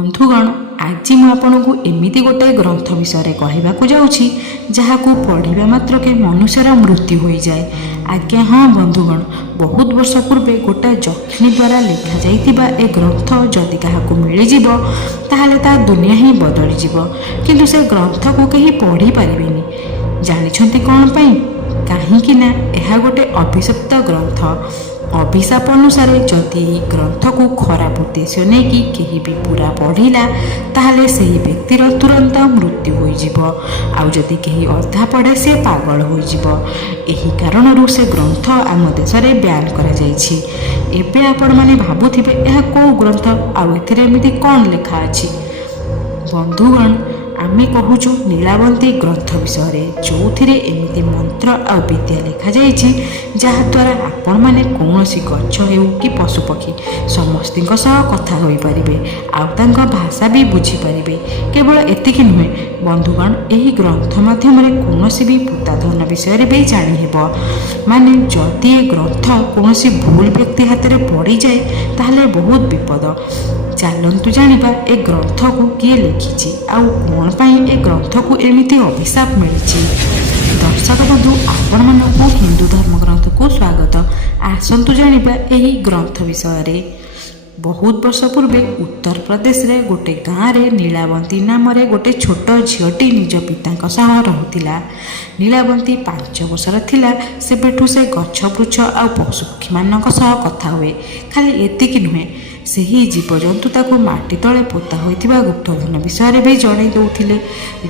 बंधुगण आज मु आपनकु एमिति गोटे ग्रंथ विषय कहवाकू जाऊँगी जहाकू पढ़िबा मात्रके मनुष्यर मृत्यु हो जाए। आज्ञा हाँ बंधुगण, बहुत वर्ष पूर्वे गोटे जक्षिणी द्वारा लिखा जाइतिबा ए ग्रंथ जदि काहाकू मिलिजिब ताहले ता दुनिया ही बदलिजिब, किंतु से ग्रंथ को कहीं पढ़ी पारिबेनी। जानिछंती कौन पाई? काहींकि ना एहा गोटे अभिशप्त ग्रंथ। अभिशाप अनुसार जदि ग्रंथ को खराब उद्देश्य नहीं कि कहीं भी पूरा पढ़िला ताहले सही व्यक्तिर तुरंत मृत्यु होइजिब, आउ जदि कहीं अधा पढ़े से पागल होइजिब। एही कारणरू से ग्रंथ आम देश में बैन करा जाइछि। एबे आपण माने भाबुथिबे एहा को ग्रंथ आउ एथिरे एमिति कोन लेखा अछि। बंधुगण आमे कहूचु नीलावंती ग्रंथ विषय जो एमिति मंत्र आ विद्या लिखा जाइछि जहाद्वारा आपण माने कौनसी गछ हेउ कि पशुपक्षी समस्तिंक सह कथा होई परिबे आ तांका भाषा भी बुझी परिबे। केवल एतिकी नुहे बंधुगण, एही ग्रंथ माध्यम कौनसी भी भूताधन विषय भी जानी हेबो। माने जदि ए ग्रंथ कौनसी भूल व्यक्ति हाथ में पड़ी जाए ताहले बहुत विपद। चलतु जानिबा ए ग्रंथ को किए लिखिछि आउ कौन पाई ए ग्रंथ को एमिति अभिशाप मिलिछि। दर्शक बंधु, आपण मानकु हिंदू धर्म ग्रंथ को स्वागत। आसंतु जानिबा एही ग्रंथ विषय। बहुत वर्ष पूर्वे उत्तर प्रदेश रे गोटे गाँव रे नीलावंती नाम रे गोटे छोट झीटी निज पिता सह रहुतिला। नीलावंती 5 वर्षर थिला सेबेठु से गछ वृक्ष आ पशुपक्षी मानक सह कथा हुए। खाली एतिकी नुहे, ସେହି ଜୀବଜନ୍ତୁ ତାକୁ ମାଟି ତଳେ ପୋତା ହୋଇଥିବା ଗୁପ୍ତଧନ ବିଷୟରେ ବି ଜଣାଇ ଦେଉଥିଲେ,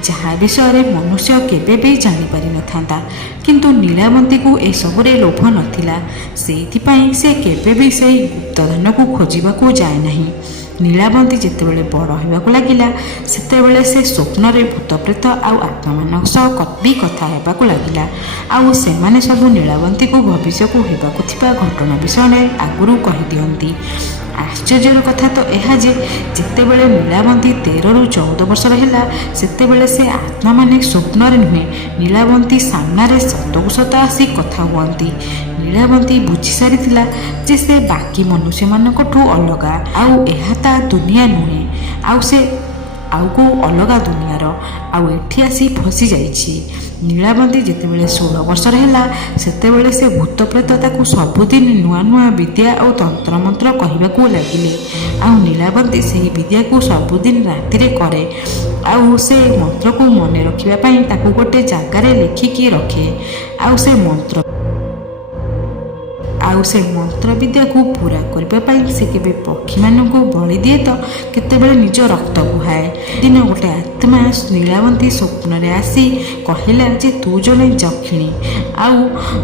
ଯାହା ବିଷୟରେ ମନୁଷ୍ୟ କେବେ ବି ଜାଣିପାରିନଥାନ୍ତା। କିନ୍ତୁ ନୀଳାବନ୍ତୀକୁ ଏସବୁରେ ଲୋଭ ନଥିଲା, ସେଇଥିପାଇଁ ସେ କେବେ ବି ସେହି ଗୁପ୍ତଧନକୁ ଖୋଜିବାକୁ ଯାଏ ନାହିଁ। ନୀଳାବନ୍ତୀ ଯେତେବେଳେ ବଡ଼ ହେବାକୁ ଲାଗିଲା ସେତେବେଳେ ସେ ସ୍ୱପ୍ନରେ ଭୂତପ୍ରେତ ଆଉ ଆତ୍ମାମାନଙ୍କ ସହ ବି କଥା ହେବାକୁ ଲାଗିଲା। ଆଉ ସେମାନେ ସବୁ ନୀଳାବନ୍ତୀକୁ ଭବିଷ୍ୟକୁ ହେବାକୁ ଥିବା ଘଟଣା ବିଷୟରେ ଆଗରୁ କହିଦିଅନ୍ତି। आश्चर्यर कथा तो यह जे जितेबले नीलावंती 13 ରୁ 14 वर्षर है सेतेबले से आत्मा माने स्वप्न नुहे नीलावंती सामने सतकु सत आसी कथा हुअंती। नीलावंती बुझी सारी जे से बाकी मनुष्य मानकठू अलगा आउ एहा ता दुनिया नुहे आउ से आउ को अलगा दुनियार आउ एठी आसी फसी जाइछि। नीलावंती जितेबले 16 वर्षर है सेतेबले से भूत प्रेत ताकू सबुदिन नुआ नुआ विद्या और तंत्र मंत्र कहवाकू लगिले। आउ नीलावंती से विद्या को सबुदिन राति करे आउ से मंत्र को मन रखापी ताकू गोटे जगार लिखिकी रखे। आउ से मंत्र विद्या को पूरा करने से केबे पक्षी मानक बलि दिए तो केतेबेले निज रक्त बुहाए। दिन गोटे आत्मा नीलावंती स्वप्न रे आसी कहला जे तू जने जक्षिणी आउ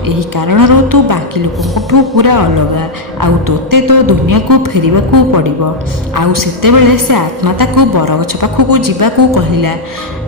एही कारण तू बाकी लोकठू पूरा अलगा आउ तोते तो दुनिया को फेरिबाकू पड़िबो। आउ सेतेबेले से आत्मा ताकू बरगछ पाखकू जीवाकू कहला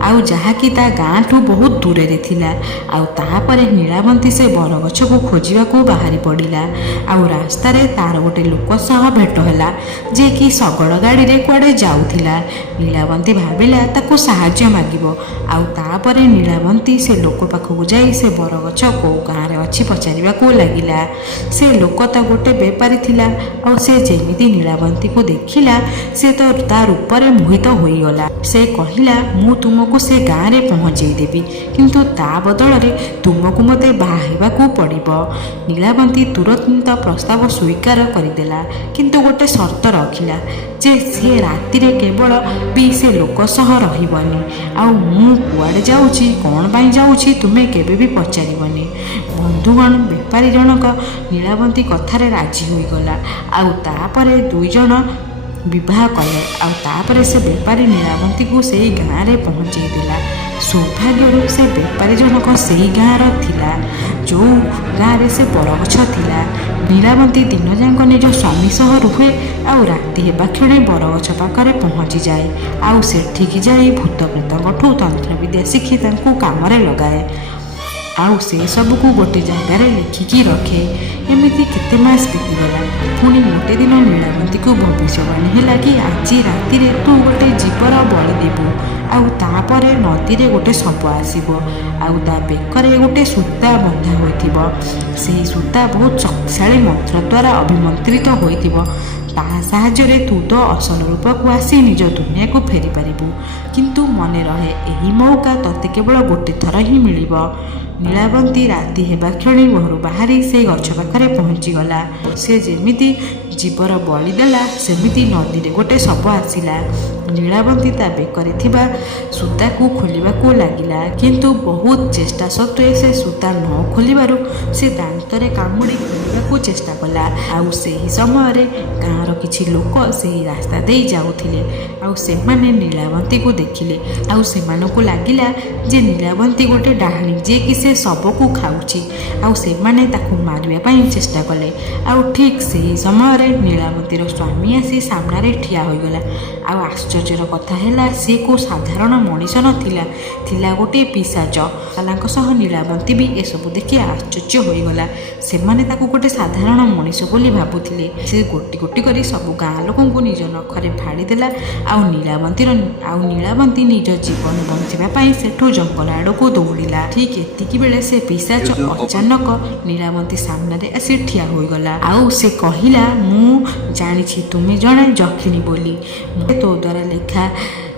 आउ जहाँकि ता गाँ ठू बहुत दूर रे थिला। आउ ताहापरे नीलावंती से बरगछ को खोजिबाकू बाहरी पड़िला। आउ रास्तार तार गोटे लोक सह भेट है जे कि शगड़ गाड़ी रे कुआडे जाउथिला। नीलावंती भाविला ताकू साहाय्य मागिबो। आउ तापरे नीलावंती से लोक पाखकू जाई से बरगछ को गाँ रे अछि पचारिबाकू लागिला। से लोक तो गोटे बेपारी थिला आउ से जेमिति नीलावंती को देखिला से तो तार ऊपर मोहित होईगला। से कहिला मु तुमको से गाँ रे पहुँचाई देबी, किंतु ता बदल रे तुमको मते बाहाइबाकू पड़िबो। नीलावंती तुरंत प्रस्ताव स्वीकार करदेला, किंतु गोटे शर्त रखिला जे सी राति रे केवल भी से लोक सह रहिबनी आउ मु कुआडे जाउची कौन पाई जाउची तुमे केबे भी पचारिबनी। बंधुगण, बेपारी जनक नीलावंती कथारे राजी होईगला आउ तापरे 2 जन विवाह कले। आउ तापरे से बेपारी नीलावंती को सही गाँ रे पहुँचाई देला। सौभाग्य से बेपारी जनक से गाँव थिला जो गाँव रे से बरगछ थिला। नीलावंती दिन जाक निज स्वामी सह रुहे आउ राति हेबा क्षणे बरगछ पाखरे पहुँची जाए आउ सेठिकी जाई भूत प्रेतठू तंत्र विद्या शिखी तांकू कामरे लगाए। आउ से सबको गोटे जगार लिखिकी रखे। एमती केते मास बीतीगला। पुणी गोटे दिन नीलावंती को भविष्यवाणी है कि आज राति तू गोटे जीवर बलि देबू आउ तापरे नदी रे गोटे सप आसीबो आउ ता बेकरे गोटे सूता बंधा होइथिबो। सेही सूता बहुत शक्तिशाली मंत्र द्वारा अभिमंत्रित होइथिबो। ତାହା ସାହାଯ୍ୟରେ ତୁ ତ ଅସଲ ରୂପକୁ ଆସି ନିଜ ଦୁନିଆକୁ ଫେରି ପାରିବୁ। କିନ୍ତୁ ମନେ ରହେ, ଏହି ମଉକା ତତେ କେବଳ ଗୋଟେ ଥର ହିଁ ମିଳିବ। ନୀଳାବନ୍ତୀ ରାତି ହେବା କ୍ଷଣି ଘରୁ ବାହାରି ସେ ଗଛ ପାଖରେ ପହଞ୍ଚିଗଲା। ସେ ଯେମିତି ଜୀବର ବଳି ଦେଲା, ସେମିତି ନଦୀରେ ଗୋଟେ ଶବ ଆସିଲା। ନୀଳାବନ୍ତୀ ତା ବେକରେ ଥିବା ସୂତାକୁ ଖୋଲିବାକୁ ଲାଗିଲା, କିନ୍ତୁ ବହୁତ ଚେଷ୍ଟା ସତ୍ତ୍ୱେ ସେ ସୂତା ନ ଖୋଲିବାରୁ ସେ ଦାନ୍ତରେ କାମୁଡ଼ି ଖୋଲିବାକୁ ଚେଷ୍ଟା କଲା। ଆଉ ସେହି ସମୟରେ ଗାଁର କିଛି ଲୋକ ସେହି ରାସ୍ତା ଦେଇ ଯାଉଥିଲେ। ଆଉ ସେମାନେ ନୀଳାବନ୍ତୀକୁ ଦେଖିଲେ। ଆଉ ସେମାନଙ୍କୁ ଲାଗିଲା ଯେ ନୀଳାବନ୍ତୀ ଗୋଟେ ଡାହାଣୀ, ଯିଏକି ସେ ଶବକୁ ଖାଉଛି। ଆଉ ସେମାନେ ତାକୁ ମାରିବା ପାଇଁ ଚେଷ୍ଟା କଲେ। ଆଉ ଠିକ୍ ସେହି ସମୟରେ ନୀଳାବନ୍ତୀର ସ୍ୱାମୀ ଆସି ସାମ୍ନାରେ ଠିଆ ହୋଇଗଲା। ଆଉ ଆଶ୍ଚର୍ଯ୍ୟର କଥା ହେଲା, ସିଏ କେଉଁ ସାଧାରଣ ମଣିଷ ନଥିଲା, ଥିଲା ଗୋଟିଏ ପିଶାଚ। ତାଙ୍କ ସହ ନୀଳାବନ୍ତୀ ବି ଏସବୁ ଦେଖି ଆଶ୍ଚର୍ଯ୍ୟ ହୋଇଗଲା। ସେମାନେ ତାକୁ ଗୋଟେ ସାଧାରଣ ମଣିଷ ବୋଲି ଭାବୁଥିଲେ। ସେ ଗୋଟି ଗୋଟି କରି ସବୁ ଗାଁ ଲୋକଙ୍କୁ ନିଜ ନଖରେ ଫାଡ଼ିଦେଲା। ଆଉ ନୀଳାବନ୍ତୀ ନିଜ ଜୀବନ ବଞ୍ଚିବା ପାଇଁ ସେଠୁ ଜଙ୍ଗଲ ଆଡ଼କୁ ଦୌଡ଼ିଲା। ଠିକ୍ ଏତିକି ବେଳେ ସେ ପିଶାଚ ଅଚାନକ ନୀଳାବନ୍ତୀ ସାମ୍ନାରେ ଆସି ଠିଆ ହୋଇଗଲା। ଆଉ ସେ କହିଲା, ମୁଁ ଜାଣିଛି ତୁମେ ଜଣେ ଯକ୍ଷିଣୀ ବୋଲି। ମୋତେ ତୋ ଦ୍ୱାରା ଲେଖା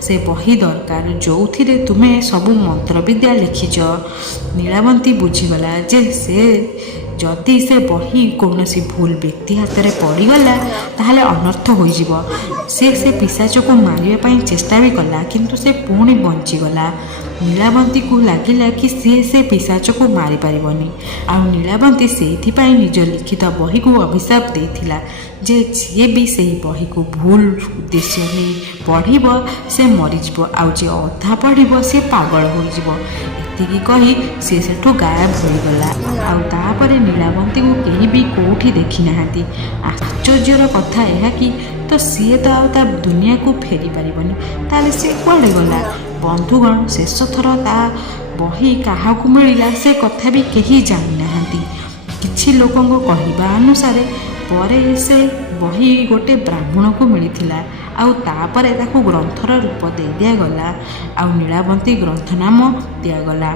ସେ ବହି ଦରକାର, ଯେଉଁଥିରେ ତୁମେ ସବୁ ମନ୍ତ୍ରବିଦ୍ୟା ଲେଖିଛ। ନୀଳାବନ୍ତୀ ବୁଝିଗଲା ଯେ ଯଦି ସେ ବହି କୌଣସି ଭୁଲ ବ୍ୟକ୍ତି ହାତରେ ପଡ଼ିଗଲା ତାହେଲେ ଅନର୍ଥ ହୋଇଯିବ। ସେ ପିଶାଚକୁ ମାରିବା ପାଇଁ ଚେଷ୍ଟା ବି କଲା, କିନ୍ତୁ ସେ ପୁଣି ବଞ୍ଚିଗଲା। ନୀଳାବନ୍ତୀକୁ ଲାଗିଲା କି ସେ ପିଶାଚକୁ ମାରିପାରିବନି। ଆଉ ନୀଳାବନ୍ତୀ ସେଇଥିପାଇଁ ନିଜ ଲିଖିତ ବହିକୁ ଅଭିଶାପ ଦେଇଥିଲା ଯେ ଯିଏ ବି ସେହି ବହିକୁ ଭୁଲ ଉଦ୍ଦେଶ୍ୟ ନେଇ ପଢ଼ିବ ସେ ମରିଯିବ, ଆଉ ଯିଏ ଅଧା ପଢ଼ିବ ସେ ପାଗଳ ହୋଇଯିବ। ଏତିକି କହି ସେ ସେଠୁ ଗାୟବ ହୋଇଗଲା। ଆଉ ତାପରେ ନୀଳାବନ୍ତୀକୁ କେହି ବି କେଉଁଠି ଦେଖିନାହାନ୍ତି। ଆଶ୍ଚର୍ଯ୍ୟର କଥା ଏହା କି ସିଏ ତ ଆଉ ତା ଦୁନିଆକୁ ଫେରି ପାରିବନି, ତାହେଲେ ସେ କୁଆଡ଼େ ଗଲା? ବନ୍ଧୁଗଣ, ଶେଷ ଥର ତା ବହି କାହାକୁ ମିଳିଲା ସେ କଥା ବି କେହି ଜାଣିନାହାନ୍ତି। କିଛି ଲୋକଙ୍କ କହିବା ଅନୁସାରେ ପରେ ସେ ବହି ଗୋଟେ ବ୍ରାହ୍ମଣକୁ ମିଳିଥିଲା। ଆଉ ତାପରେ ତାକୁ ଗ୍ରନ୍ଥର ରୂପ ଦେଇ ଦିଆଗଲା। ଆଉ ନୀଳାବନ୍ତୀ ଗ୍ରନ୍ଥ ନାମ ଦିଆଗଲା।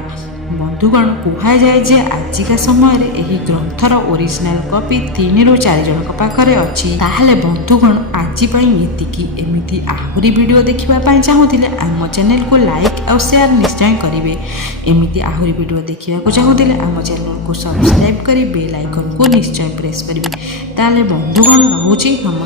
ବନ୍ଧୁଗଣ, କୁହାଯାଏ ଯେ ଆଜିକା ସମୟରେ ଏହି ଗ୍ରନ୍ଥର ଓରିଜିନାଲ କପି 3ରୁ 4 ଜଣଙ୍କ ପାଖରେ ଅଛି। ତାହେଲେ ବନ୍ଧୁଗଣ, ଆଜି ପାଇଁ ଏତିକି। ଏମିତି ଆହୁରି ଭିଡ଼ିଓ ଦେଖିବା ପାଇଁ ଚାହୁଁଥିଲେ ଆମ ଚ୍ୟାନେଲକୁ ଲାଇକ୍ ଆଉ ସେୟାର ନିଶ୍ଚୟ କରିବେ। ଏମିତି ଆହୁରି ଭିଡ଼ିଓ ଦେଖିବାକୁ ଚାହୁଁଥିଲେ ଆମ ଚ୍ୟାନେଲକୁ ସବସ୍କ୍ରାଇବ୍ କରି ବେଲ୍ ଆଇକନ୍କୁ ନିଶ୍ଚୟ ପ୍ରେସ୍ କରିବେ। ତାହେଲେ ବନ୍ଧୁଗଣ, ରହୁଛି ନମସ୍କାର।